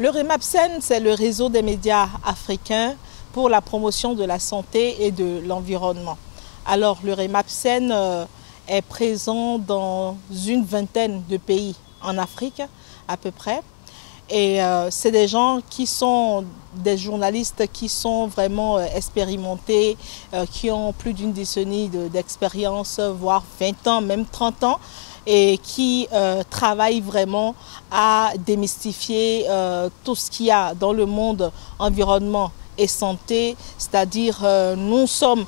Le REMAPSEN, c'est le réseau des médias africains pour la promotion de la santé et de l'environnement. Alors, le REMAPSEN est présent dans une vingtaine de pays en Afrique, à peu près. Et c'est des gens qui sont des journalistes qui sont vraiment expérimentés, qui ont plus d'une décennie d'expérience, voire 20 ans, même 30 ans, et qui travaillent vraiment à démystifier tout ce qu'il y a dans le monde environnement et santé, c'est-à-dire nous sommes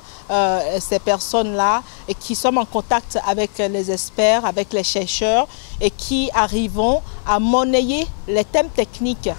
ces personnes-là et qui sommes en contact avec les experts, avec les chercheurs et qui arrivons à monnayer les thèmes techniques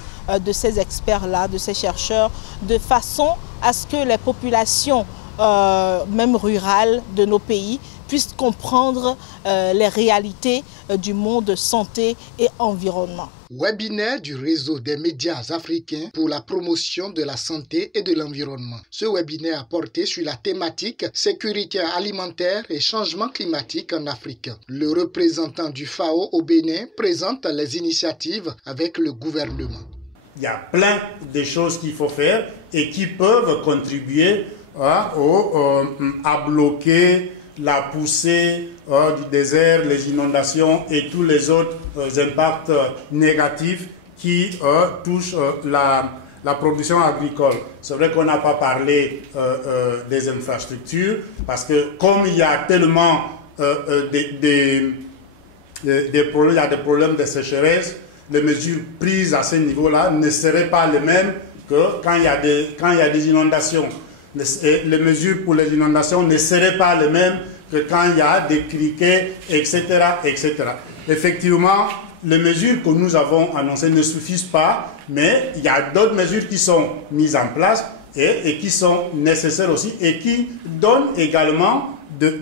de ces experts-là, de ces chercheurs, de façon à ce que les populations, même rurales de nos pays, puissent comprendre les réalités du monde santé et environnement. Webinaire du réseau des médias africains pour la promotion de la santé et de l'environnement. Ce webinaire a porté sur la thématique sécurité alimentaire et changement climatique en Afrique. Le représentant du FAO au Bénin présente les initiatives avec le gouvernement. Il y a plein de choses qu'il faut faire et qui peuvent contribuer à bloquer la poussée du désert, les inondations et tous les autres impacts négatifs qui touchent la production agricole. C'est vrai qu'on n'a pas parlé des infrastructures parce que comme il y a tellement des problèmes de sécheresse, les mesures prises à ce niveau-là ne seraient pas les mêmes que quand il y a des inondations. Les mesures pour les inondations ne seraient pas les mêmes que quand il y a des criquets, etc., etc. Effectivement, les mesures que nous avons annoncées ne suffisent pas, mais il y a d'autres mesures qui sont mises en place et qui sont nécessaires aussi et qui donnent également des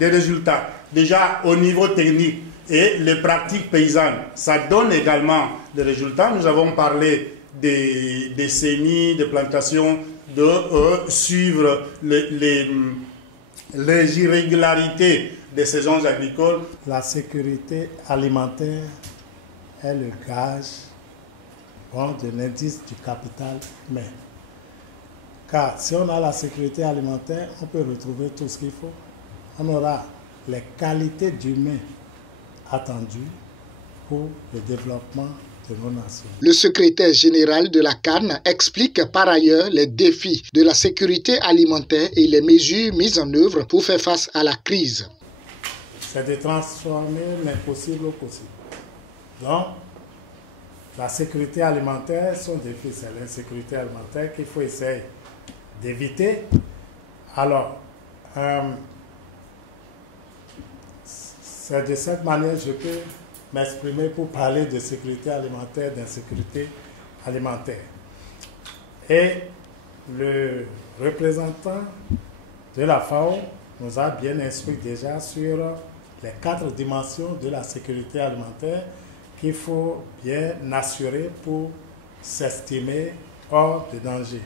résultats. Déjà au niveau technique et les pratiques paysannes, ça donne également des résultats. Nous avons parlé des semis, des plantations, de suivre les irrégularités des saisons agricoles. La sécurité alimentaire est le gage de l'indice du capital humain. Car si on a la sécurité alimentaire, on peut retrouver tout ce qu'il faut. On aura les qualités d'humain attendues pour le développement de nos nations. Le secrétaire général de la CAN explique par ailleurs les défis de la sécurité alimentaire et les mesures mises en œuvre pour faire face à la crise. C'est de transformer l'impossible au possible. Donc, la sécurité alimentaire, son défi, c'est l'insécurité alimentaire qu'il faut essayer d'éviter. Alors, c'est de cette manière que je peux m'exprimer pour parler de sécurité alimentaire, d'insécurité alimentaire. Et le représentant de la FAO nous a bien instruit déjà sur les 4 dimensions de la sécurité alimentaire qu'il faut bien assurer pour s'estimer hors de danger.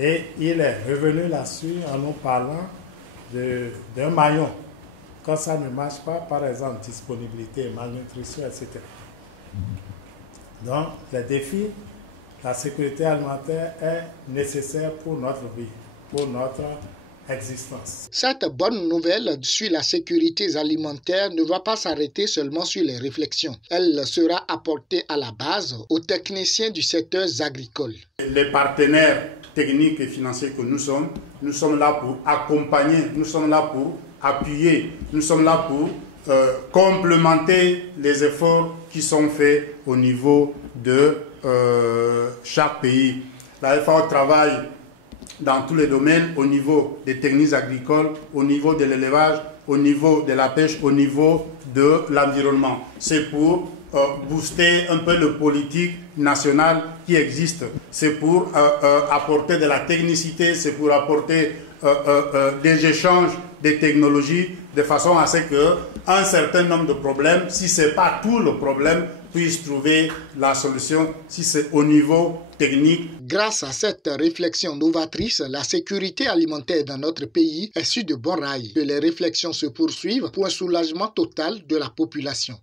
Et il est revenu là-dessus en nous parlant d'un maillon. Quand ça ne marche pas, par exemple, disponibilité, malnutrition, etc. Donc, les défis, la sécurité alimentaire est nécessaire pour notre vie, pour notre existence. Cette bonne nouvelle sur la sécurité alimentaire ne va pas s'arrêter seulement sur les réflexions. Elle sera apportée à la base aux techniciens du secteur agricole. Les partenaires techniques et financiers que nous sommes là pour accompagner, nous sommes là pour appuyer, nous sommes là pour complémenter les efforts qui sont faits au niveau de chaque pays. La FAO travaille dans tous les domaines, au niveau des techniques agricoles, au niveau de l'élevage, au niveau de la pêche, au niveau de l'environnement. C'est pour booster un peu le politique national qui existe. C'est pour apporter de la technicité, c'est pour apporter des échanges des technologies de façon à ce qu'un certain nombre de problèmes, si ce n'est pas tout le problème, puisse trouver la solution si c'est au niveau technique. Grâce à cette réflexion novatrice, la sécurité alimentaire dans notre pays est sur de bons rails. Que les réflexions se poursuivent pour un soulagement total de la population.